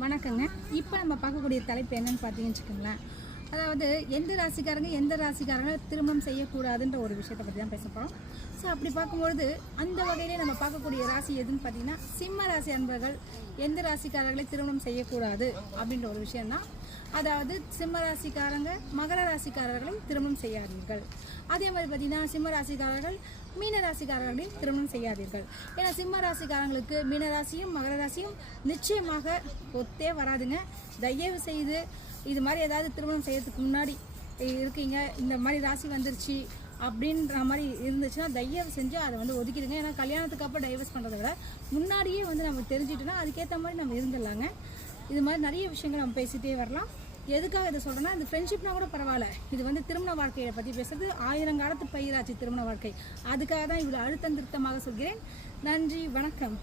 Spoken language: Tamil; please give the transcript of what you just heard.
வணக்கங்க. இப்போ நம்ம பார்க்கக்கூடிய தலைப்பு என்னன்னு பார்த்தீங்கன்னு வச்சுக்கோங்களேன். அதாவது எந்த ராசிக்காரங்க திருமணம் செய்யக்கூடாதுன்ற ஒரு விஷயத்தை பற்றி தான் பேச போகிறோம். ஸோ அப்படி பார்க்கும்பொழுது அந்த வகையிலே நம்ம பார்க்கக்கூடிய ராசி எதுன்னு பார்த்தீங்கன்னா, சிம்ம ராசி அன்பர்கள் எந்த ராசிக்காரர்களை திருமணம் செய்யக்கூடாது அப்படின்ற ஒரு விஷயம்தான். அதாவது சிம்ம ராசிக்காரங்க மகர ராசிக்காரர்களை திருமணம் செய்யாதீர்கள். அதே மாதிரி பார்த்தீங்கன்னா, சிம்ம ராசிக்காரர்கள் மீன ராசிக்காரர்களையும் திருமணம் செய்யாதீர்கள். ஏன்னா சிம்ம ராசிக்காரங்களுக்கு மீன ராசியும் மகர ராசியும் நிச்சயமாக ஒத்தே வராதுங்க. தயவு செய்து இது மாதிரி ஏதாவது திருமணம் செய்யறதுக்கு முன்னாடி இருக்கீங்க, இந்த மாதிரி ராசி வந்துருச்சு அப்படின்ற மாதிரி இருந்துச்சுன்னா தயவு செஞ்சு அதை வந்து ஒதுக்கிடுங்க. ஏன்னா கல்யாணத்துக்கு அப்புறம் டைவர்ஸ் பண்ணுறதை விட முன்னாடியே வந்து நம்ம தெரிஞ்சுட்டோன்னா அதுக்கேற்ற மாதிரி நம்ம இருந்துடலாங்க. இது மாதிரி நிறைய விஷயங்கள் நம்ம பேசிகிட்டே வரலாம். எதுக்காக இதை சொல்கிறேன்னா, இந்த ஃப்ரெண்ட்ஷிப்னா கூட பரவாயில்ல, இது வந்து திருமண வாழ்க்கையை பற்றி பேசுறது 1000 காலத்து பயிராச்சு திருமண வாழ்க்கை. அதுக்காக தான் இவ்வளோ அழுத்தம் திருத்தமாக சொல்கிறேன். நன்றி, வணக்கம்.